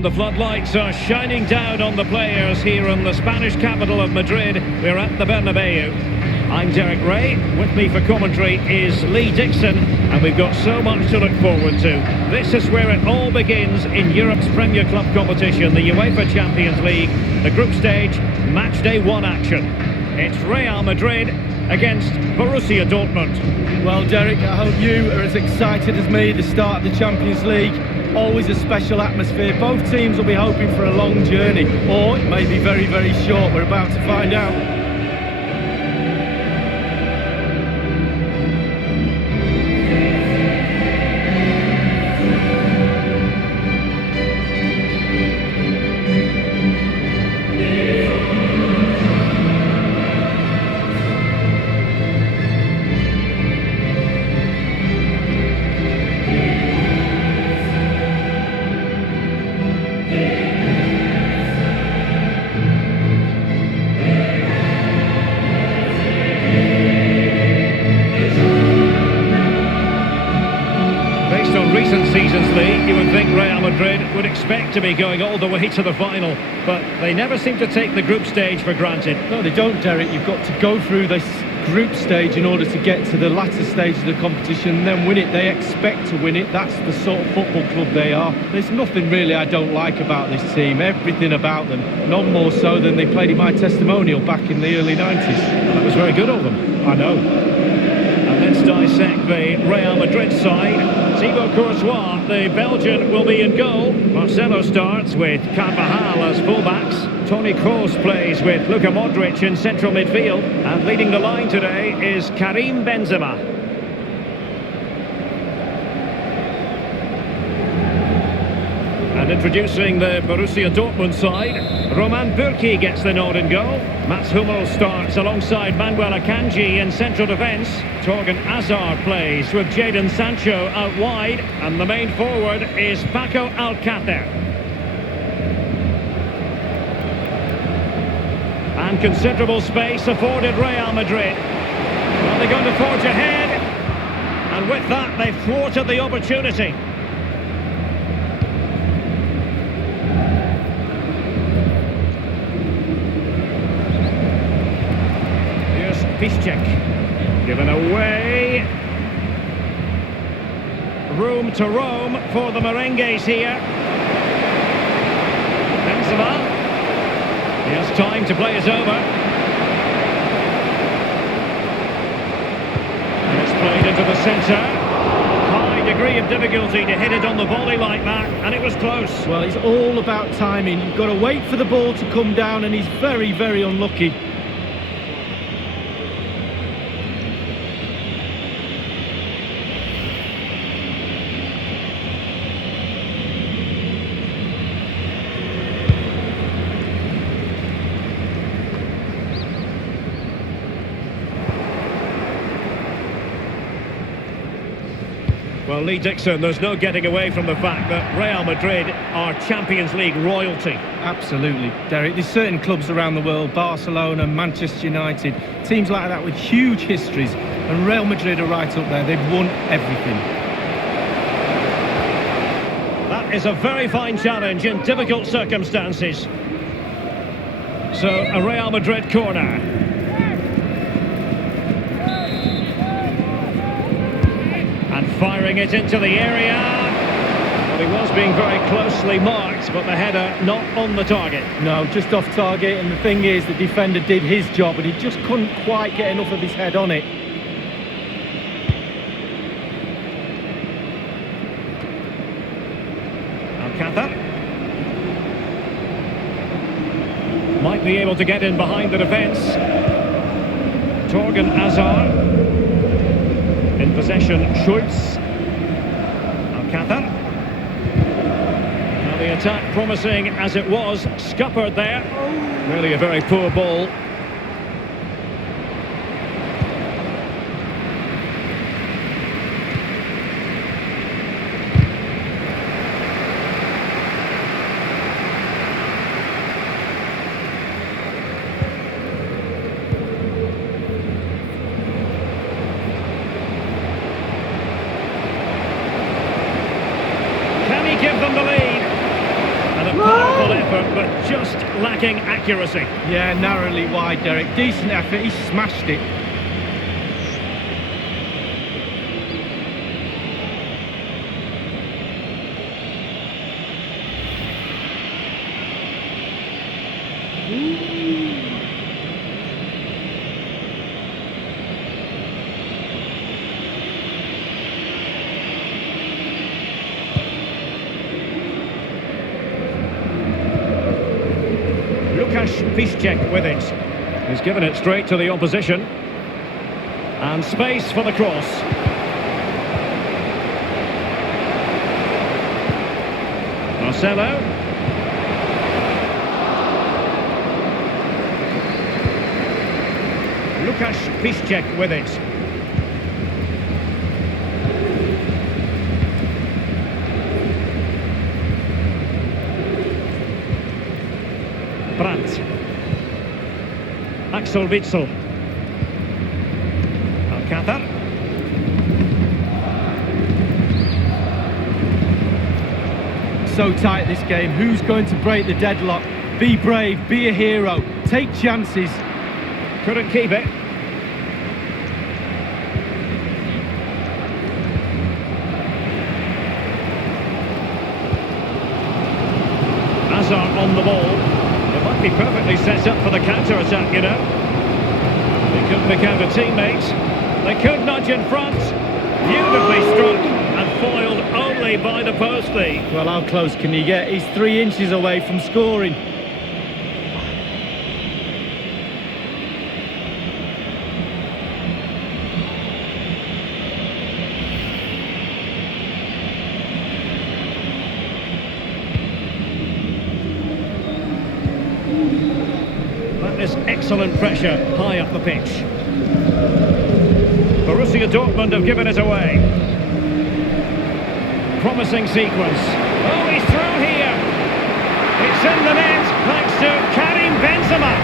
And the floodlights are shining down on the players here in the Spanish capital of Madrid. We're at the Bernabeu. I'm Derek Ray. With me for commentary is Lee Dixon, and we've got so much to look forward to. This is where it all begins in Europe's Premier Club competition, the UEFA Champions League, the group stage, match day 1 action. It's Real Madrid against Borussia Dortmund. Well, Derek, I hope you are as excited as me. The start of the Champions League, always a special atmosphere. Both teams will be hoping for a long journey, or it may be very, very short. We're about to find out. Recent seasons, Lee, you would think Real Madrid would expect to be going all the way to the final, but they never seem to take the group stage for granted. No, they don't, Derek. You've got to go through this group stage in order to get to the latter stage of the competition and then win it. They expect to win it. That's the sort of football club they are. There's nothing really I don't like about this team. Everything about them. None more so than they played in my testimonial back in the early 90s. Well, that was very good of them. I know. And let's dissect the Real Madrid side. Thibaut Courtois, the Belgian, will be in goal. Marcelo starts with Carvajal as fullbacks. Toni Kroos plays with Luka Modric in central midfield. And leading the line today is Karim Benzema. And introducing the Borussia Dortmund side, Roman Bürki gets the nod in goal. Mats Hummels starts alongside Manuel Akanji in central defence. Torgan Hazard plays with Jadon Sancho out wide. And the main forward is Paco Alcácer. And considerable space afforded Real Madrid. Well, they're going to forge ahead. And with that, they've thwarted the opportunity. Piszczek, given away. Room to roam for the merengues here. Benzema. He has time to play it over. And it's played into the centre. High degree of difficulty to hit it on the volley like that, and it was close. Well, it's all about timing. You've got to wait for the ball to come down, and he's very, very unlucky. Well, Lee Dixon, there's no getting away from the fact that Real Madrid are Champions League royalty. Absolutely, Derek. There's certain clubs around the world, Barcelona, Manchester United, teams like that with huge histories, and Real Madrid are right up there. They've won everything. That is a very fine challenge in difficult circumstances. So, a Real Madrid corner. Firing it into the area. Well, he was being very closely marked, but the header not on the target. No, just off target, and the thing is, the defender did his job, and he just couldn't quite get enough of his head on it. Alcácer might be able to get in behind the defence. Torgan Hazard. In possession, Schultz. Alcácer. Now the attack promising as it was, scuppered there. Really a very poor ball. give them the lead. And a powerful effort, but just lacking accuracy. Yeah, narrowly wide, Derek. Decent effort, he smashed it. Piszczek with it. He's given it straight to the opposition. And space for the cross. Marcelo. Piszczek with it. Brandt. Axel Witsel. Alcázar. So tight this game. Who's going to break the deadlock? Be brave, be a hero, take chances. Couldn't keep it. Hazard on the ball. It might be perfectly set up for the counter-attack, you know. They couldn't pick out a teammate. They could nudge in front. Beautifully struck and foiled only by the post-lee. Well, how close can you get? He's 3 inches away from scoring. Is excellent pressure high up the pitch. Borussia Dortmund have given it away. Promising sequence. Oh, he's through here. It's in the net thanks to Karim Benzema.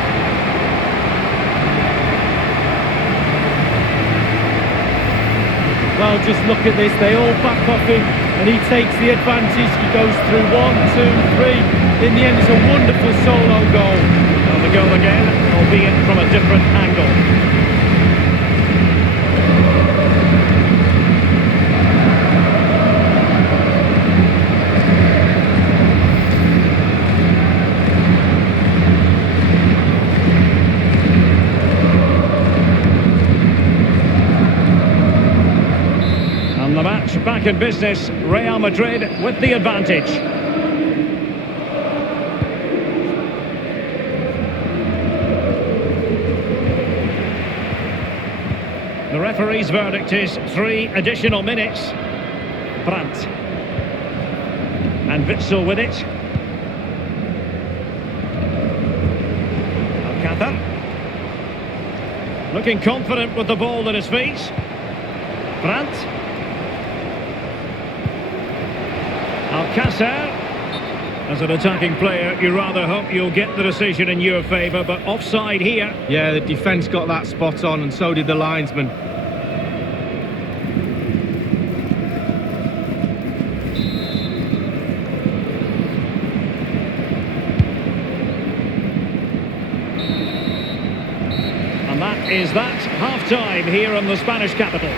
Well, just look at this. They all back off him and he takes the advantage. He goes through 1, 2, 3. In the end, it's a wonderful solo goal. The goal again, albeit from a different angle. And the match back in business. Real Madrid with the advantage. The referee's verdict is 3 additional minutes. Brandt. And Witsel with it. Alcázar. Looking confident with the ball at his feet. Brandt. Alcázar. As an attacking player, you rather hope you'll get the decision in your favour, but offside here. Yeah, the defence got that spot on, and so did the linesman. And that is that half-time here in the Spanish capital.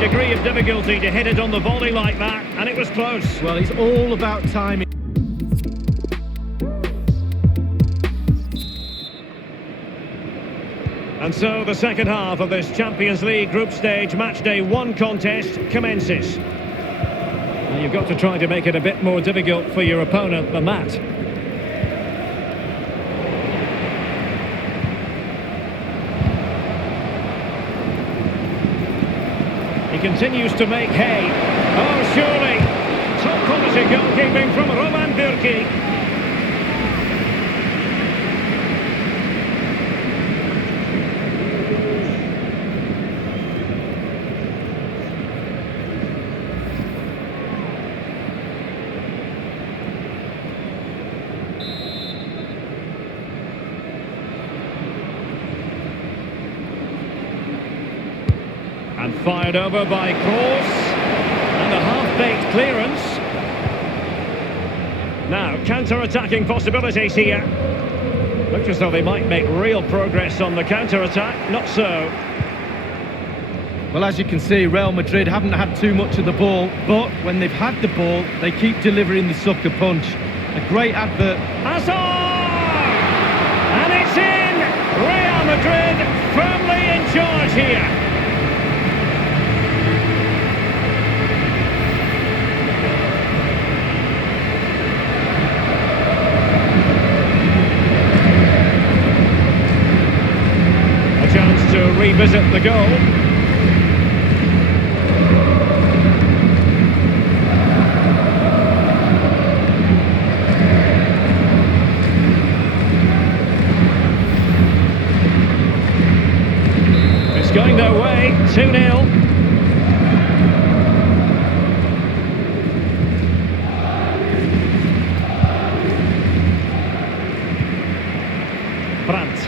Degree of difficulty to hit it on the volley like that, and it was close. Well, it's all about timing. And so the second half of this Champions League group stage matchday 1 contest commences. Well, you've got to try to make it a bit more difficult for your opponent than that. He continues to make hay. Oh, surely. Top quality goalkeeping from Roman Bürki. Fired over by Kroos. And a half-baked clearance. Now, counter-attacking possibilities here. Looks as though they might make real progress on the counter-attack. Not so. Well, as you can see, Real Madrid haven't had too much of the ball, but when they've had the ball, they keep delivering the sucker punch. A great advert. Hazard! And it's in! Real Madrid firmly in charge here. A chance to revisit the goal. Going their way, 2-0. Brandt.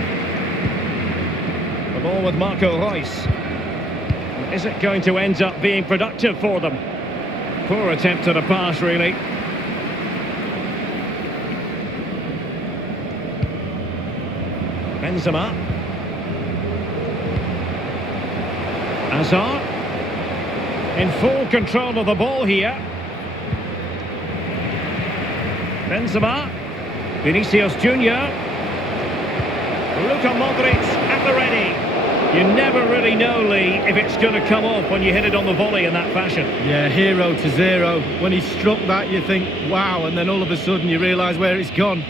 The ball with Marco Reus. Is it going to end up being productive for them? Poor attempt at a pass, really. Benzema. Hazard in full control of the ball here. Benzema, Vinicius Junior, Luka Modric at the ready. You never really know, Lee, if it's going to come off when you hit it on the volley in that fashion. Yeah, 0-0. When he struck that, you think, wow, and then all of a sudden you realise where it's gone.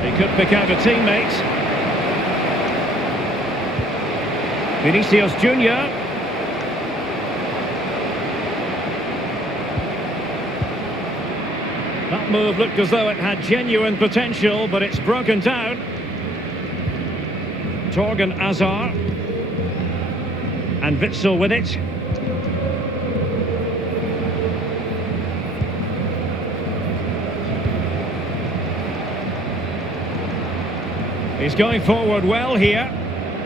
He could pick out a teammate. Vinicius Junior. That move looked as though it had genuine potential, but it's broken down. Torgan Hazard. And Witsel with it. He's going forward well here.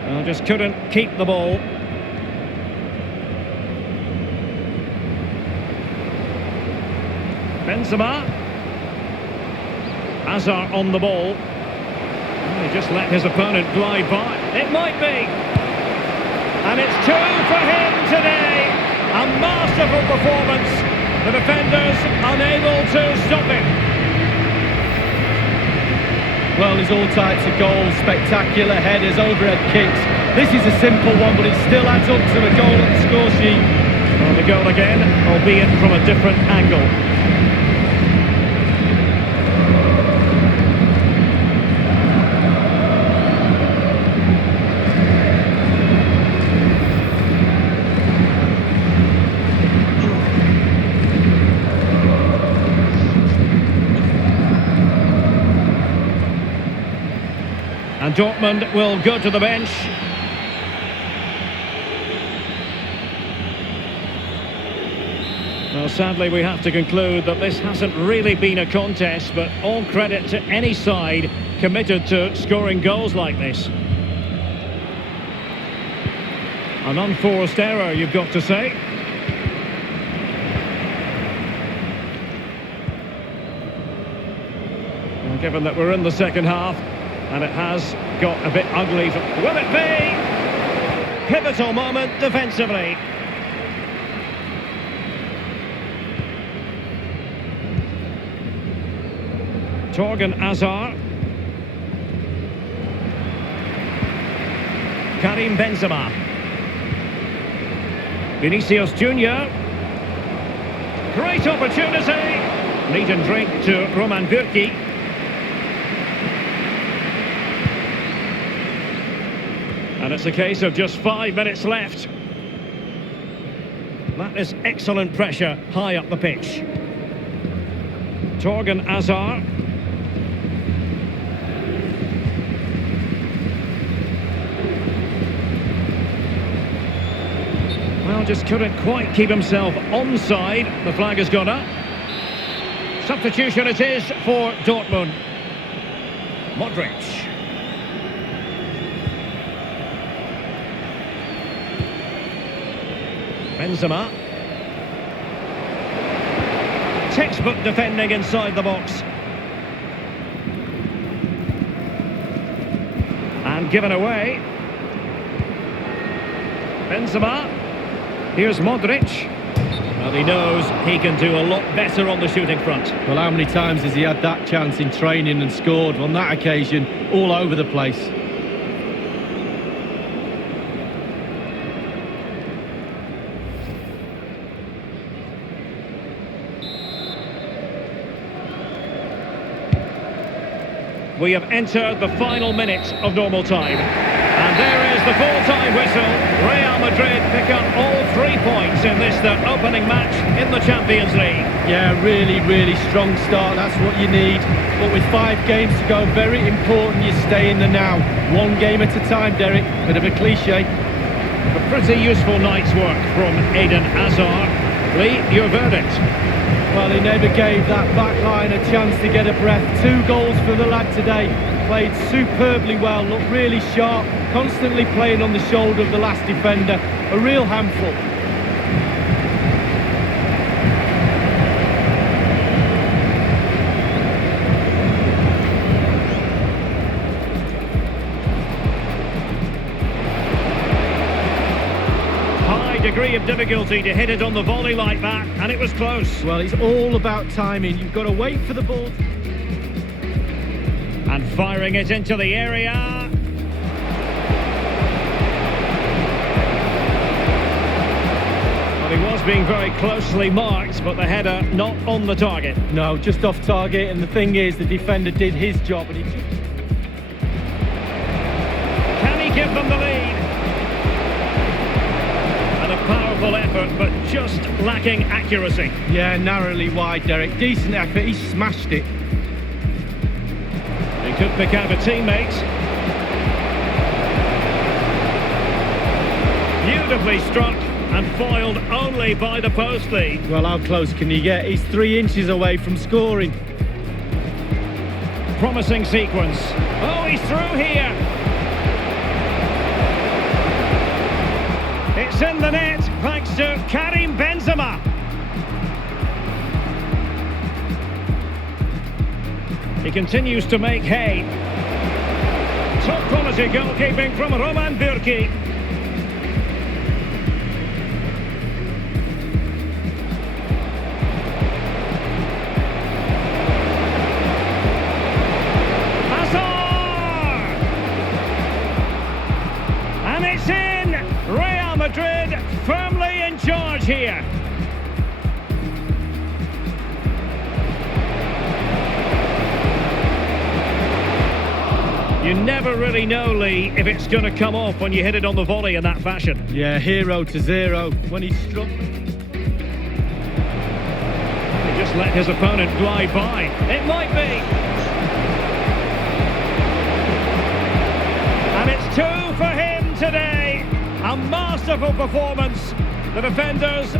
Well, just couldn't keep the ball. Benzema. Hazard on the ball. Well, he just let his opponent glide by. It might be. And it's 2 for him today. A masterful performance. The defenders unable to stop him. Well, there's all types of goals, spectacular headers, overhead kicks. This is a simple one, but it still adds up to a goal on the score sheet. Well, the goal again, albeit from a different angle. And Dortmund will go to the bench. Well, sadly, we have to conclude that this hasn't really been a contest, but all credit to any side committed to scoring goals like this. An unforced error, you've got to say. Well, given that we're in the second half, and it has got a bit ugly. Will it be? Pivotal moment defensively. Torgan Hazard. Karim Benzema. Vinicius Junior. Great opportunity. Meat and drink to Roman Bürki. And it's a case of just 5 minutes left. That is excellent pressure high up the pitch. Torgan Hazard. Well, just couldn't quite keep himself onside. The flag has gone up. Substitution it is for Dortmund. Modric. Benzema. Textbook defending inside the box. And given away. Benzema. Here's Modric. Well, he knows he can do a lot better on the shooting front. Well, how many times has he had that chance in training and scored? On that occasion, all over the place. We have entered the final minute of normal time. And there is the full-time whistle. Real Madrid pick up all 3 points in this, their opening match in the Champions League. Yeah, really strong start. That's what you need. But with 5 games to go, very important you stay in the now. 1 game at a time, Derek. Bit of a cliche. A pretty useful night's work from Eden Hazard. Lee, your verdict? Well, he never gave that back line a chance to get a breath. 2 goals for the lad today. Played superbly well, looked really sharp, constantly playing on the shoulder of the last defender. A real handful. High degree of difficulty to hit it on the volley like that, and it was close. Well, it's all about timing. You've got to wait for the ball. And firing it into the area. Well, he was being very closely marked, but the header not on the target. No, just off target, and the thing is, the defender did his job. And Can he give them the lead? And a powerful effort, but just lacking accuracy. Yeah, narrowly wide, Derek. Decent effort, he smashed it. He could pick out a teammate. Beautifully struck and foiled only by the post lead. Well, how close can he get? He's 3 inches away from scoring. Promising sequence. Oh, he's through here. It's in the net thanks to Karim Benzema. He continues to make hay. Top quality goalkeeping from Roman Bürki. Hazard! And it's in! Real Madrid firmly in charge here. You never really know, Lee, if it's going to come off when you hit it on the volley in that fashion. Yeah, 0-0 when he struck. He just let his opponent glide by. It might be. And it's 2 for him today. A masterful performance. The defenders